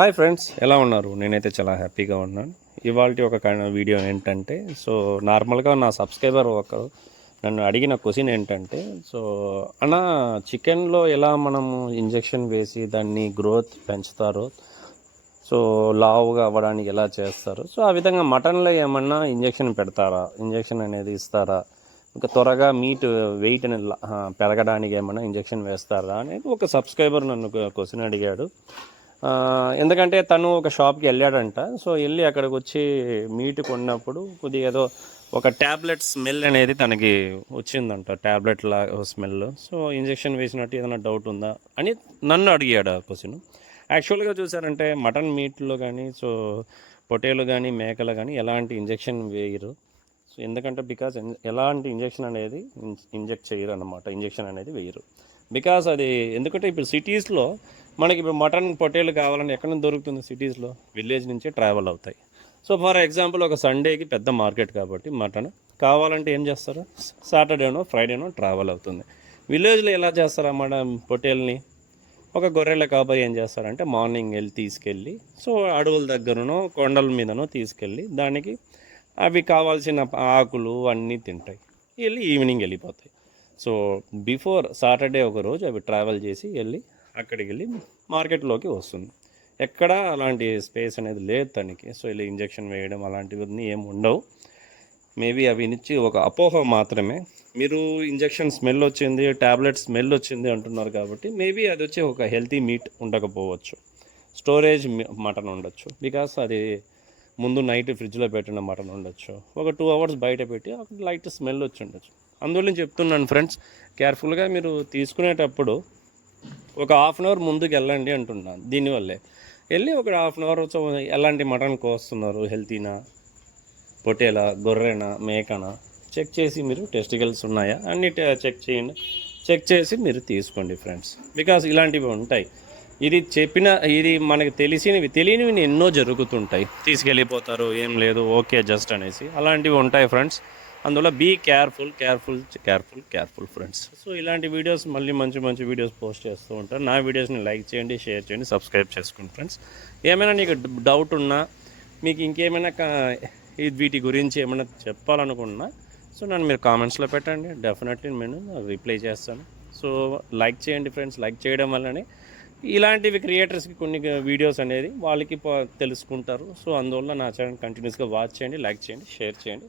Hi friends ఎలా ఉన్నారు? నేనైతే చాలా హ్యాపీగా ఉన్నాను. ఇవాళ ఒక వీడియో ఏంటంటే సో నార్మల్గా నా సబ్స్క్రైబర్ ఒకరు నన్ను అడిగిన క్వశ్చన్ ఏంటంటే సో అన్న చికెన్లో ఎలా మనము ఇంజెక్షన్ వేసి దాన్ని గ్రోత్ పెంచుతారో? సో లావుగా అవ్వడానికి ఎలా చేస్తారు? సో ఆ విధంగా మటన్లో ఏమన్నా ఇంజెక్షన్ పెడతారా? ఇంజెక్షన్ అనేది ఇస్తారా? ఇంకా త్వరగా మీట్ వెయిట్ పెరగడానికి ఏమన్నా ఇంజెక్షన్ వేస్తారా? అనేది ఒక సబ్స్క్రైబర్ నన్ను క్వశ్చన్ అడిగాడు. ఎందుకంటే తను ఒక షాప్కి వెళ్ళాడంట. సో వెళ్ళి అక్కడికి వచ్చి మీట్ కొన్నప్పుడు కొద్దిగా ఏదో ఒక ట్యాబ్లెట్ స్మెల్ అనేది తనకి వచ్చిందంట. ట్యాబ్లెట్ లా స్మెల్. సో ఇంజెక్షన్ వేసినట్టు ఏదైనా డౌట్ ఉందా అని నన్ను అడిగాడు ఆ క్వశ్చన్ యాక్చువల్గా చూసారంటే మటన్ మీట్లో కానీ సో పొటేలు కానీ మేకలు కానీ ఎలాంటి ఇంజెక్షన్ వేయరు. సో ఎందుకంటే బికాజ్ ఎలాంటి ఇంజెక్షన్ అనేది ఇంజెక్ట్ చేయరు అన్నమాట ఇంజెక్షన్ అనేది వేయరు. బికాస్ అది ఎందుకంటే ఇప్పుడు సిటీస్లో మనకి ఇప్పుడు మటన్ పొటేలు కావాలని ఎక్కడ నుంచి దొరుకుతుంది సిటీస్లో? విలేజ్ నుంచే ట్రావెల్ అవుతాయి. సో ఫర్ ఎగ్జాంపుల్ ఒక సండేకి పెద్ద మార్కెట్ కాబట్టి మటన్ కావాలంటే ఏం చేస్తారు? సాటర్డేనో ఫ్రైడేనో ట్రావెల్ అవుతుంది. విలేజ్లో ఎలా చేస్తారా మేడం పొటేల్ని? ఒక గొర్రెల కాబట్టి ఏం చేస్తారంటే మార్నింగ్ వెళ్ళి తీసుకెళ్ళి సో అడవుల దగ్గరనో కొండల మీదనో తీసుకెళ్ళి దానికి అవి కావాల్సిన ఆకులు అన్నీ తింటాయి. వెళ్ళి ఈవినింగ్ వెళ్ళిపోతాయి. సో బిఫోర్ సాటర్డే ఒక రోజు అవి ట్రావెల్ చేసి వెళ్ళి అక్కడికి వెళ్ళి మార్కెట్లోకి వస్తుంది. ఎక్కడ అలాంటి స్పేస్ అనేది లేదు తనకి. సో ఇలా ఇంజెక్షన్ వేయడం అలాంటివన్నీ ఏమి ఉండవు. మేబీ అవి నుంచి ఒక అపోహ మాత్రమే. మీరు ఇంజెక్షన్ స్మెల్ వచ్చింది టాబ్లెట్ స్మెల్ వచ్చింది అంటున్నారు కాబట్టి మేబీ అది వచ్చి ఒక హెల్తీ మీట్ ఉండకపోవచ్చు. స్టోరేజ్ మటన్ ఉండొచ్చు. బికాస్ అది ముందు నైట్ ఫ్రిడ్జ్లో పెట్టిన మటన్ ఉండొచ్చు. ఒక టూ అవర్స్ బయట పెట్టి ఒక లైట్ స్మెల్ వచ్చి ఉండొచ్చు. అందువల్ల నేను చెప్తున్నాను ఫ్రెండ్స్ కేర్ఫుల్గా మీరు తీసుకునేటప్పుడు ఒక హాఫ్ అన్ అవర్ ముందుకు వెళ్ళండి అంటున్నాను. దీనివల్లే. వెళ్ళి ఒక హాఫ్ అన్ అవర్ ఎలాంటి మటన్ కోస్తున్నారు? హెల్తీనా? పొటేలా? గొర్రెనా? మేకనా? చెక్ చేసి మీరు టెస్టికల్స్ ఉన్నాయా? అన్ని చెక్ చేయండి. చెక్ చేసి మీరు తీసుకోండి ఫ్రెండ్స్. బికాస్ ఇలాంటివి ఉంటాయి. ఇది చెప్పిన ఇది మనకు తెలిసినవి తెలియనివి ఎన్నో జరుగుతుంటాయి. తీసుకెళ్ళిపోతారు ఏం లేదు ఓకే జస్ట్ అనేసి. అలాంటివి ఉంటాయి ఫ్రెండ్స్. అందువల్ల be careful careful careful careful friends so ఇలాంటి వీడియోస్ మళ్ళీ మంచి మంచి వీడియోస్ పోస్ట్ చేస్తూ ఉంటాను నా వీడియోస్ని లైక్ చేయండి షేర్ చేయండి సబ్స్క్రైబ్ చేసుకోండి ఫ్రెండ్స్ ఏమైనా నీకు డౌట్ ఉన్నా మీకు ఇంకేమైనా కా- వీటి గురించి ఏమైనా చెప్పాలనుకున్నా సో నన్ను మీరు కామెంట్స్లో పెట్టండి. డెఫినెట్లీ నేను రిప్లై చేస్తాను. సో లైక్ చేయండి ఫ్రెండ్స్ లైక్ చేయడం వల్లనే ఇలాంటివి క్రియేటర్స్కి కొన్ని వీడియోస్ అనేది వాళ్ళకి తెలుసుకుంటారు. సో అందువల్ల నా ఛానల్ కంటిన్యూస్గా వాచ్ చేయండి లైక్ చేయండి షేర్ చేయండి.